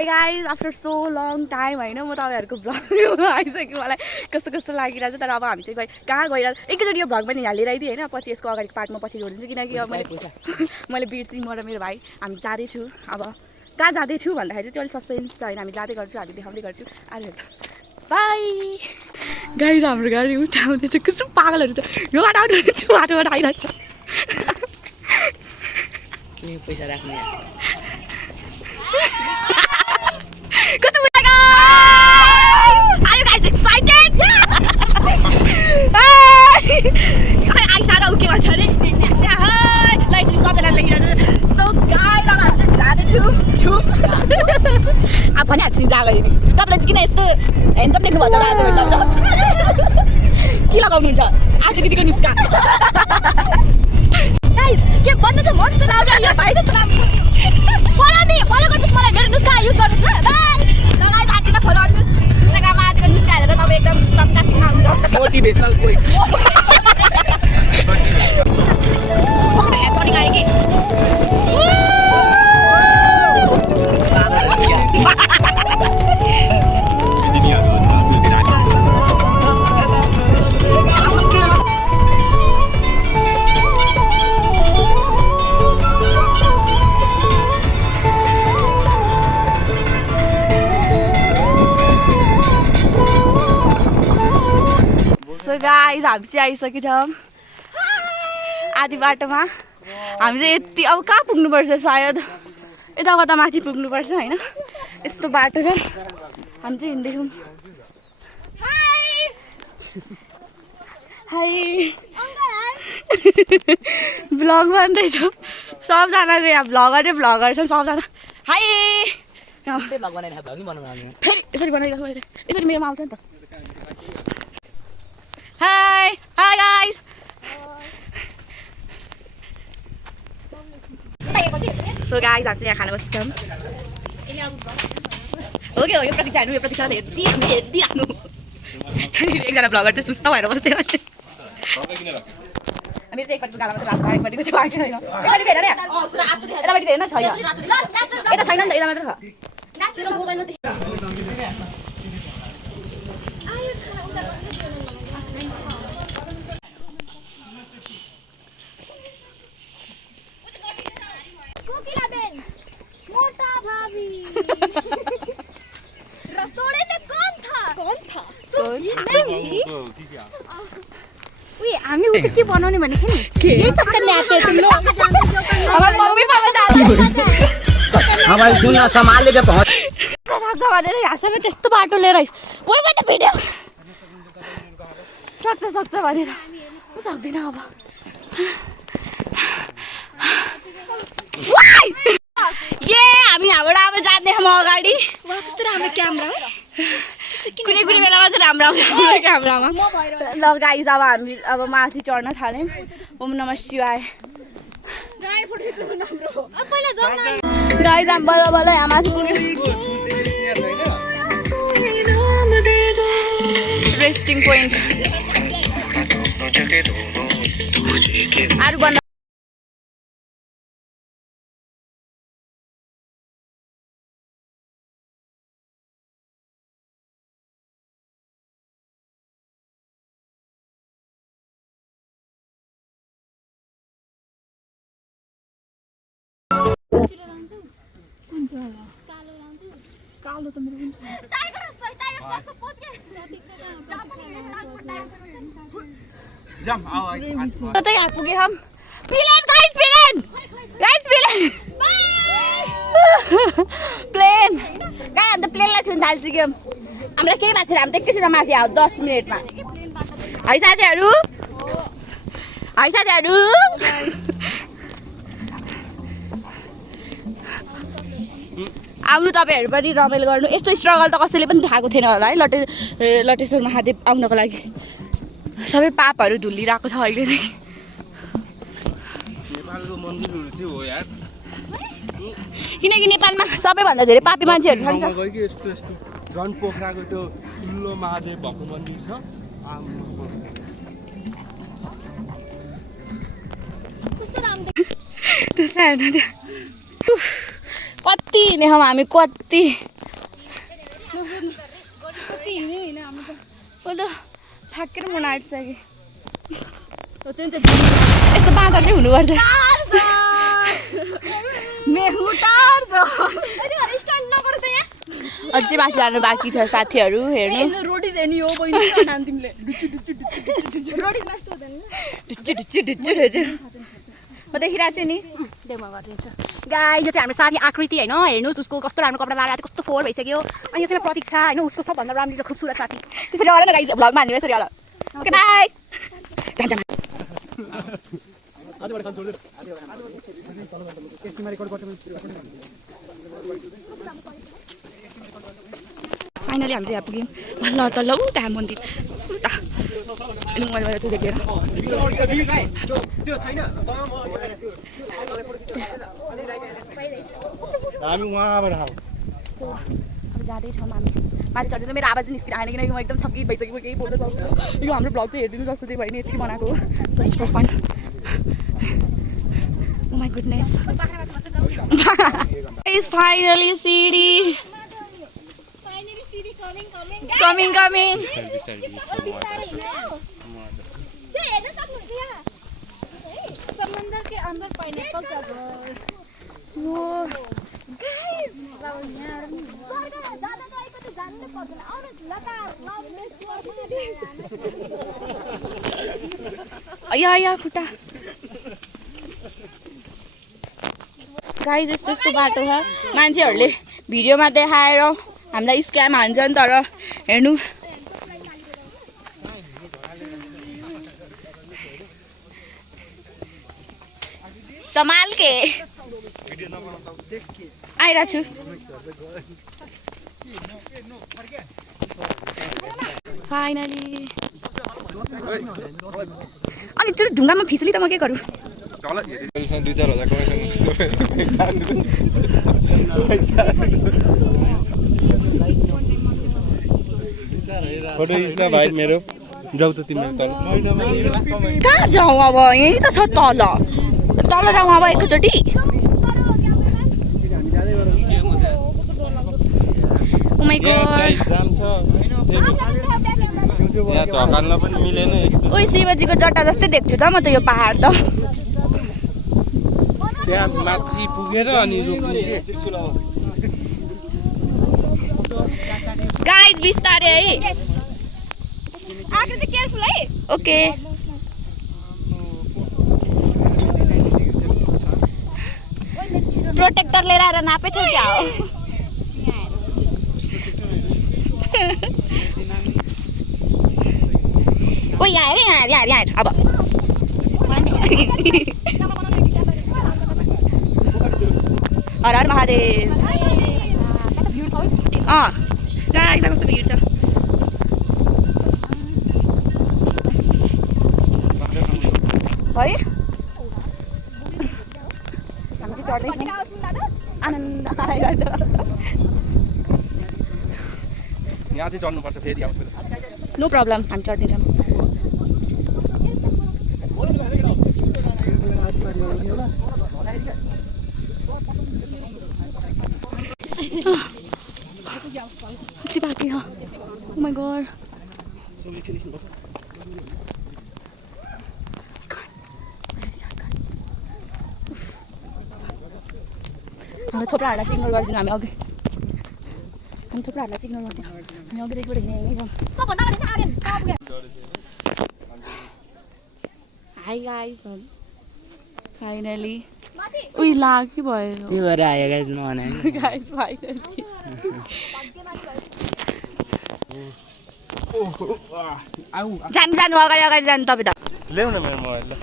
Hey guys, after so long time हैन म तपाईहरुको भ्लग आइसक्यो मलाई कस्तो कस्तो लागिरहेछ तर अब हामी चाहिँ कहाँ गइरा एकैचोटी यो भ्लग पनि हालेर आइदिए हैन पछि यसको अगाडिको पार्टमा पछि जोडिदिन्छु किनकि अब मैले बिर्सि म र मेरो भाइ हामी जाँदै छु अब कहाँ जाँदै छु भन्दाखेरि चाहिँ त्यो सस्पेन्स छ हैन हामी जाँदै गर्छु हामी देखाउँदै गर्छु आरे बाइ गाइस हाम्रो गाडी उठाउँदै छ कस्तो पागलहरु छ यो बाटो त्यो बाटोबाट आइरहेछ के पैसा राख्नु यहाँ Good to meet you guys! Are you guys excited? Hey! I shot out my turn. Like we stopped at like so guys, I'm just glad to. अब पनि हाच्छी जागा नि तपाईले किन यस्तो ह्यान्डसम देख्नु भन्छ रातो के लगाउनुहुन्छ आजको दिदीको निस्का गाइस के भन्नु छ मस्त राम्रो यो भाइ जस्तो राम्रो फलो गर्नुस् मलाई मेरो नुस्खा युज गर्नुस् ल बाइ लगाइ साथीमा फलो गर्नुस् इन्स्टाग्राममा आदिको नुस्खा हेरेर तपाईँ एकदम चम्का चिक्ना हुन्छ मोटिभेशनल कोट थोडी गए कि So guys, हामी चाहिँ आइसकेको छौँ आधी बाटोमा हामी चाहिँ यति अब कहाँ पुग्नुपर्छ सायद यता कता माथि पुग्नुपर्छ हैन यस्तो बाटो छ हामी चाहिँ हिँड्दैछौँ हाई भ्लग भन्दैछौँ सबजनाको यहाँ भ्लगर छ सबजना हाई भ्लग बनाइराख भ्लग नि बनाउनु आउँदैन फेरि यसरी बनाइराख मैले यसरी मेरोमा आउँछ नि त Hi! Hi guys! So guys, हामी यहाँ खाना बस्छौँ हो कि हो यो प्रतीक्षा हेर्दै राख्नु एकजना भ्लगर चाहिँ सुस्त भएर बस्थ्यो मेरो चाहिँ एकपट्टि गालामा चाहिँ राख्नु एकपट्टिको चाहिँ बाँकी छैन यतापट्टि हेर न यतापट्टि हेर्न छैन यता छैन नि त यता मात्र छ रसोड़े में कौन था उही हामी उता के बनाउने भनेको नि ये सब करने आते हैं तुम लोग अब मम्मी पापा जान्छ हमारे सुना संभाल के पहुंच सक्छ भनेर हाँसेको त्यस्तो बाटो लिएर आइस ओइ मैले भिडियो सक्छ भनेर म सक्दिनँ अब ये हामी यहाँबाट अब जाँदैछौँ अगाडि कस्तो राम्रो क्यामेरा कुनै बेलामा चाहिँ राम्रो आउँछ क्यामेरामा ल गाइस अब हामी अब माथि चढ्न थाल्यौँ ओम नमः शिवाय गाइस हामी बल्ल बल्ल यहाँ माथि पुग्यौँ रेस्टिङ पोइन्ट अरू बन्द कालो त मेरो कतै आइपुगे हम प्लेन गाइस अन्त प्लेनलाई छुन थालिसक्यौँ हामीलाई केही भएको छैन हामी त एकैछिन माथि आऊ 10 मिनेटमा है साथीहरू आउनु तपाईहरु पनि रमाइलो गर्नु यस्तो स्ट्रगल त कसैले पनि देखाएको थिएन होला है लटेश्वर महादेव आउनको लागि सबै पापहरू धुलिरहेको छ अहिले नै नेपालको मन्दिरहरु चाहिँ हो यार किनकि नेपालमा सबैभन्दा धेरै पापी मान्छेहरू छन् यस्तो झन् पोखराको त्यो ठुलो महादेव भएको मन्दिर छ त्यसलाई हेर्नु कति हिँडेछौँ हामी कति म त थाकेर मन आँटिसकेँ यस्तो बाँदर चाहिँ हुनुपर्छ अझै माथि जानु बाँकी छ साथीहरू हेर्नु म देखिरहेको छु नि म गरिदिन्छु गाइस यो चाहिँ हाम्रो साथी आकृति होइन हेर्नुहोस् उसको कस्तो राम्रो कपडा लगाएर कस्तो फोहोर भइसक्यो अनि यो चाहिँ प्रतीक्षा होइन उसको सबभन्दा राम्रो र खुबसुरत साथी त्यसरी होला न गाइस भ्लगमा हाल्नु यसरी होला ओके बाई फाइनली हामी चाहिँ यहाँ पुग्यौँ ल चल्ल ऊ त्यहाँ मन्दिर उता अनि मैले त्यो देखेर हामी उहाँबाट आऊ अब जाँदैछौँ हामी माथि चढ्दै मेरो आवाज निस्किन आएन किनकि म एकदम थकित भइसकेको केही बोल्न सक्छु यो हाम्रो भ्लग चाहिँ हेरिदिनु जस्तो चाहिँ भयो नि यति बनाएको हो just for fun oh my goodness is finally CD coming coming समंदर के अंदर पाइनएप्पल का घर वो गाइस दादा दाइ को जान्नु पर्दैन आउनुस् लगा या खुट्टा गाइस यस्तो यस्तो बाटो छ मान्छेहरूले भिडियोमा देखाएर हामीलाई स्क्याम हान्छन् तर हेर्नु सम्हाल के आइरहेको छु फाइनली अनि त्यो ढुङ्गामा फिसली त म के गरौँ फोटो खिच्न भाइ मेरो जाऊ त तिमीहरू तल कहाँ जाउँ अब यहीँ त छ तल तल जाउँ अब एकैचोटि ओ माई गॉड जाम छ यहाँ ढकाल्न पनि मिलेन यस्तो ओइ शिवजीको जट्टा जस्तै देख्छु त म त यो पहाड त त्यहाँ माथि पुगेर अनि रोक्ने गाइस बिस्तारै है आकृति केयरफुल है ओके प्रोटेक्टर लिएर आएर नापे थियो क्या हो ओ यहाँ हेर अब हर हर महादेव गाइस कस्तो भिड छ है हामी चाहिँ चढ्दैछौँ आनन्द आइरहेछ यहाँ चाहिँ चढ्नुपर्छ फेरि आउँछ नो प्रब्लम हामी चढ्दैछौँ चाहिँ बाँकी हो ओ माई गॉड हाम्रो थोप्राहरूलाई चाहिँ इग्नोर गरिदिनु हामी अघि हामी थोप्राहरूलाई चाहिँ इग्नोर गरिदिउँ हामी अघिदेखिबाट हिँडेको हाई गाइस फाइनली उही लाग्यो भयो त्यो भएर आयो गाइस नभने गाइस फाइनली जानु जानु अगाडि अगाडि जानु तपाईँ त ल्याउ न मेरो मोबाइल ल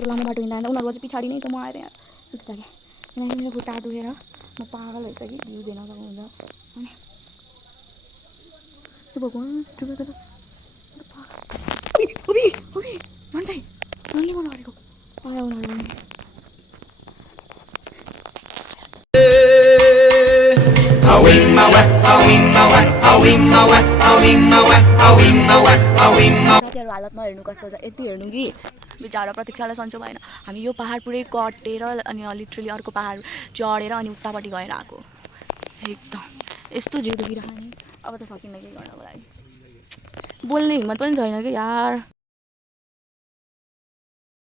लामो बाटो हिँड्दा उनीहरूको चाहिँ पछाडि नै त म आएर यहाँ उठ्दाखेरि किनकि मेरो खुट्टा दुखेर म पागल भइसकेँ भ्यू देन सक्नुहुन्छ अनि त्यो भगवान् भन्दै नले मन गरेको आयो उनीहरू साथीहरू हालतमा हेर्नु कस्तो छ यति हेर्नु कि बिचरा प्रतीक्षालाई सन्चो भएन हामी यो पहाड पुरै कटेर अनि लिटरली अर्को पहाड चढेर अनि उतापट्टि गएर आएको एकदम यस्तो जिउ दुखिरहेको नि अब त सकिन्न के गर्नको लागि बोल्ने हिम्मत पनि छैन कि यार